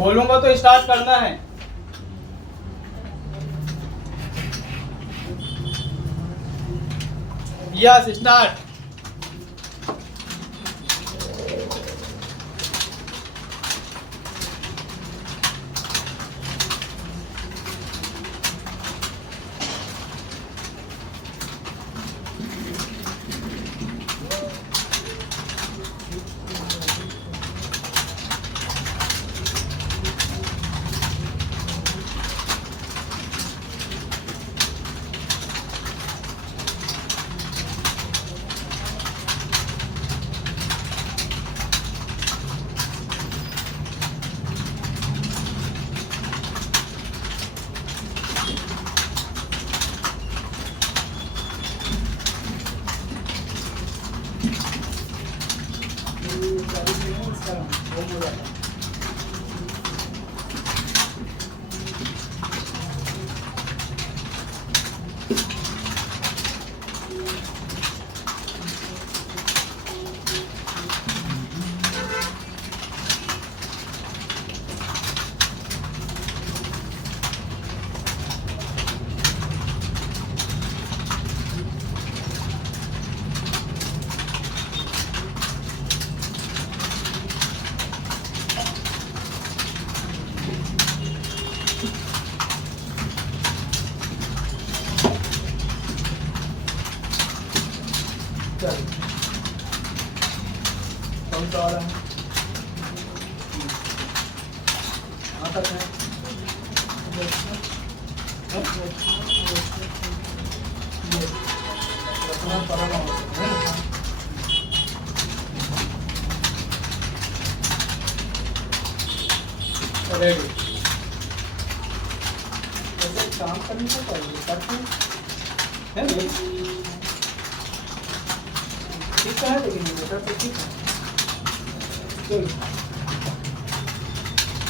बोलूंगा तो स्टार्ट करना है। Yes, start. कौन सा वाला है? कहाँ तक है? रेडी। ऐसे काम करने का चाहिए करते हैं ठीक है, लेकिन बेटा तो ठीक है।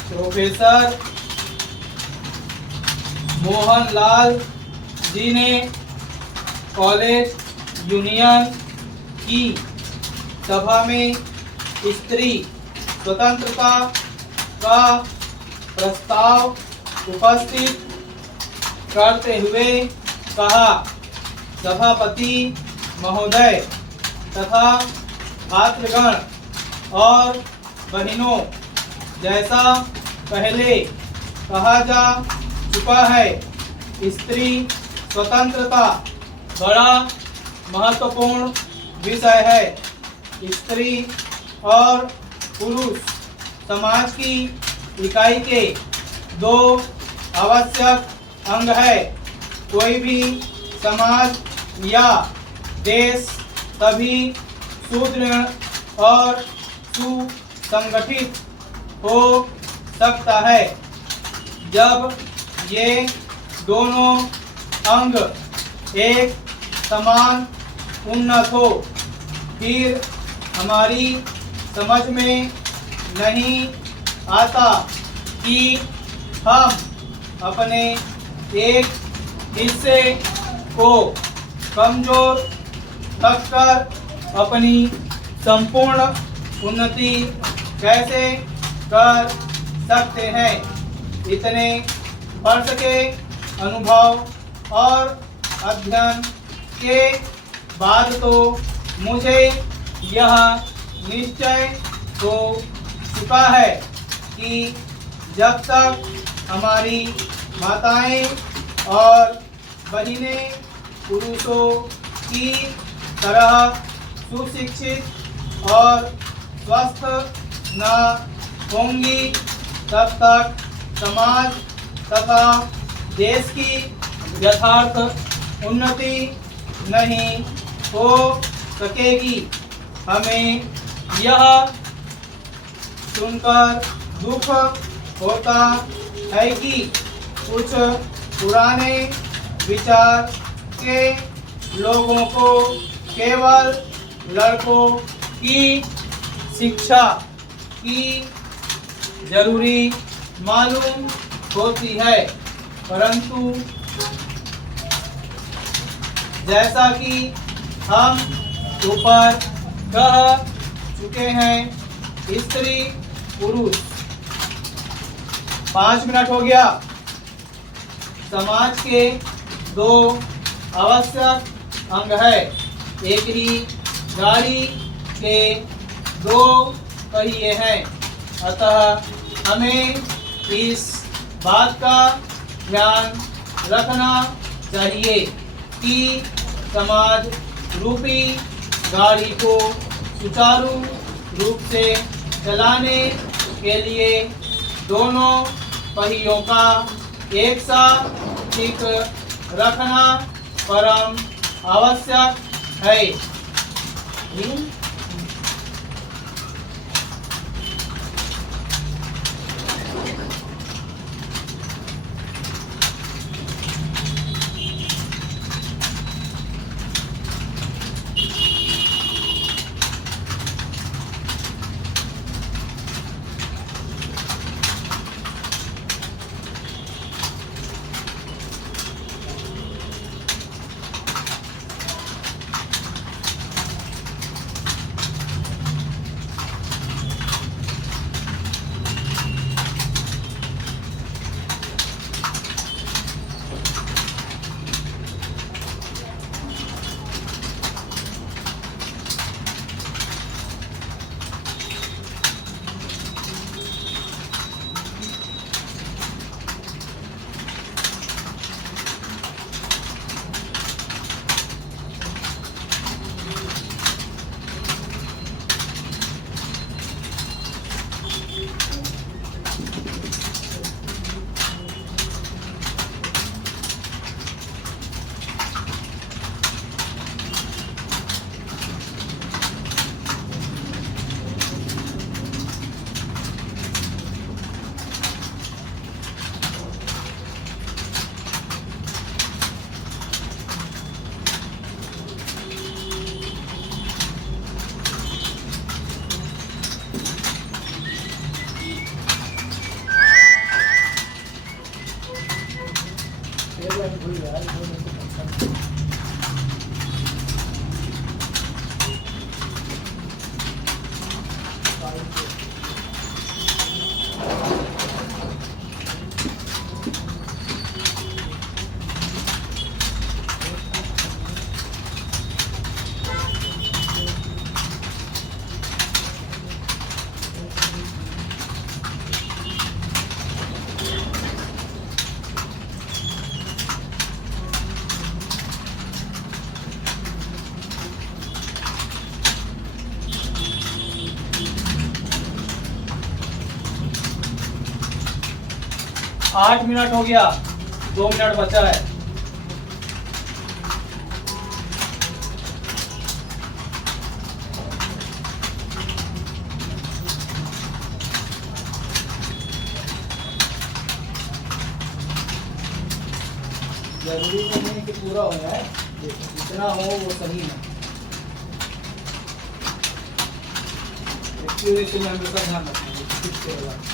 प्रोफेसर मोहनलाल जी ने कॉलेज यूनियन की सभा में स्त्री स्वतंत्रता का प्रस्ताव उपस्थित करते हुए कहा, सभापति महोदय तथा छात्रगण और बहनों, जैसा पहले कहा जा चुका है, स्त्री स्वतंत्रता बड़ा महत्वपूर्ण विषय है। स्त्री और पुरुष समाज की इकाई के दो आवश्यक अंग है। कोई भी समाज या देश तभी सुदृढ़ और सुसंगठित हो सकता है जब ये दोनों अंग एक समान उन्नत हो। फिर हमारी समझ में नहीं आता कि हम अपने एक हिस्से को कमजोर रखकर अपनी संपूर्ण उन्नति कैसे कर सकते हैं। इतने वर्ष के अनुभव और अध्ययन के बाद तो मुझे यह निश्चय हो चुका है कि जब तक हमारी माताएं और बहनें पुरुषों की तरह सुशिक्षित और स्वस्थ न होंगी, तब तक समाज तथा देश की यथार्थ उन्नति नहीं हो सकेगी। हमें यह सुनकर दुख होता है कि कुछ पुराने विचार के लोगों को केवल लड़कों की शिक्षा की जरूरी मालूम होती है, परंतु जैसा कि हम ऊपर कह चुके हैं, स्त्री पुरुष 5 मिनट हो गया। समाज के दो आवश्यक अंग है। एक ही गाड़ी के दो पहिए हैं, अतः हमें इस बात का ध्यान रखना चाहिए कि समाज रूपी गाड़ी को सुचारू रूप से चलाने के लिए दोनों पहियों का एक साथ ठीक रखना परम आवश्यक है। 8 मिनट हो गया, 2 मिनट बचा है। जरूरी तो नहीं कि पूरा हो जाए, जितना हो वो सही है। एक्यूरेसी में हमेशा ध्यान रखना है।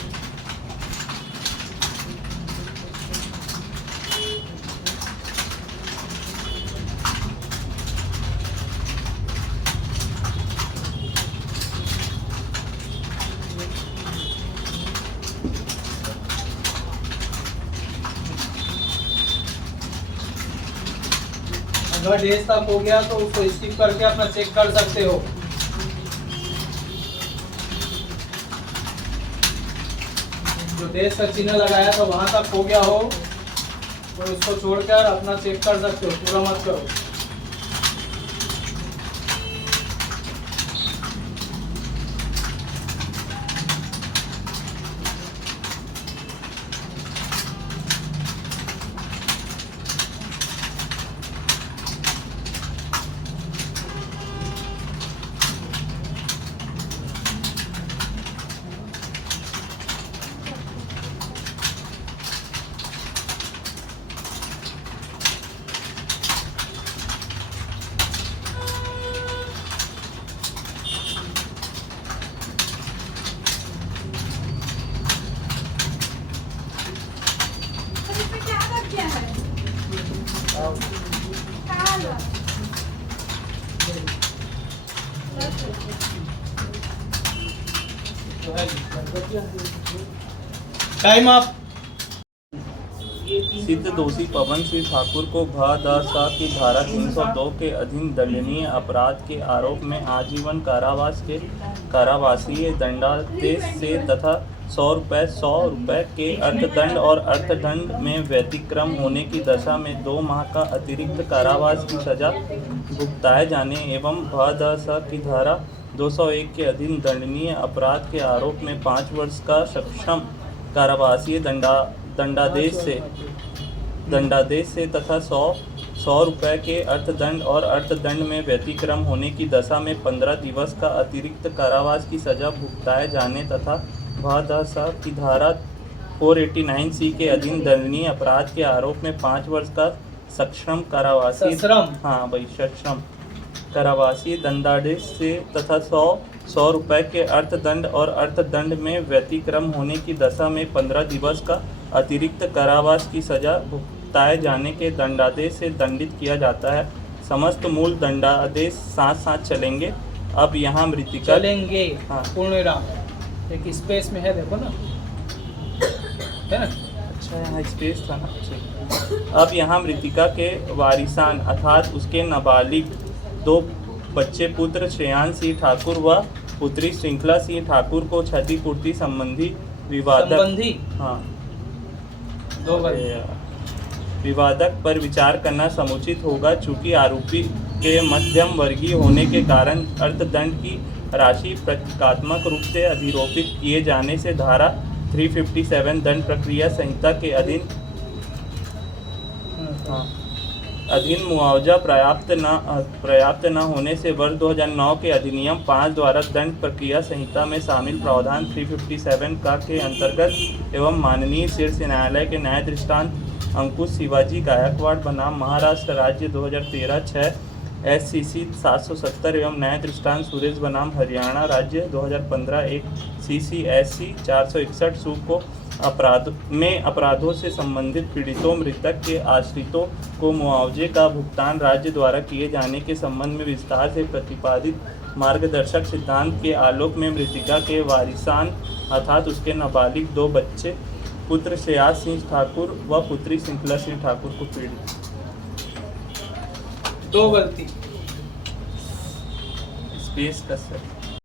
अगर डेज तक हो गया तो उसको स्किप करके अपना चेक कर सकते हो। जो डेज का चिन्ह लगाया था वहां तक हो गया हो तो उसको छोड़कर अपना चेक कर सकते हो, पूरा मत करो। Time up. सिद्ध दोषी पवन सिंह ठाकुर को भ.द.स की धारा 302 के अधीन दंडनीय अपराध के आरोप में आजीवन कारावास के कारावासीय दंडादेश से तथा 100 रुपये के अर्थदंड और अर्थदंड में व्यतिक्रम होने की दशा में 2 माह का अतिरिक्त कारावास की सजा भुगताए जाने एवं भ.द.स की धारा 201 के अधीन दंडनीय अपराध के आरोप में 5 वर्ष का सश्रम कारावासीय दंडादेश से तथा 100 रुपये के अर्थदंड और अर्थदंड में व्यतिक्रम होने की दशा में 15 दिवस का अतिरिक्त कारावास की सजा भुगताए जाने तथा भ.द.स की धारा 489C के अधीन दंडनीय अपराध के आरोप में 5 वर्ष का सश्रम कारावासीय सश्रम कारावासीय दंडादेश से तथा 100 रुपये के अर्थदंड और अर्थदंड में व्यतिक्रम होने की दशा में 15 दिवस का अतिरिक्त कारावास की सजा भुगताए जाने के दंडादेश से दंडित किया जाता है। समस्त मूल दंडादेश साथ साथ चलेंगे। अब यहाँ मृतिका चलेंगे। हाँ। पूर्ण विराम एक स्पेस में है, देखो ना, है ना? अच्छा, यहाँ स्पेस था ना। ठीक। अब यहाँ मृतिका के वारिसान अर्थात उसके नाबालिग 2 बच्चे पुत्र श्रेयांश सिंह ठाकुर व पुत्री श्रृंखला सिंह ठाकुर को क्षतिपूर्ति संबंधी विवादक पर विचार करना समुचित होगा, चूँकि आरोपी के मध्यम वर्गीय होने के कारण अर्थदंड की राशि प्रतीकात्मक रूप से अधिरोपित किए जाने से धारा 357 दंड प्रक्रिया संहिता के अधीन मुआवजा पर्याप्त न होने से वर्ष 2009 के अधिनियम 5 द्वारा दंड प्रक्रिया संहिता में शामिल प्रावधान 357 का के अंतर्गत एवं माननीय शीर्ष न्यायालय के न्याय दृष्टांत अंकुश शिवाजी गायकवाड़ बनाम महाराष्ट्र राज्य 2013-6 SCC 770 एवं न्याय दृष्टांत सुरेश बनाम हरियाणा राज्य 2015-1 CCSC 461 सूख को अपराधों से संबंधित पीड़ितों मृतक के आश्रितों को मुआवजे का भुगतान राज्य द्वारा किए जाने के संबंध में विस्तार से प्रतिपादित मार्गदर्शक सिद्धांत के आलोक में मृतिका के वारिसान अर्थात उसके नाबालिग 2 बच्चे पुत्र श्रेयांश सिंह ठाकुर व पुत्री श्रृंखला सिंह ठाकुर को पीड़ित 2 गलती स्पेस का सर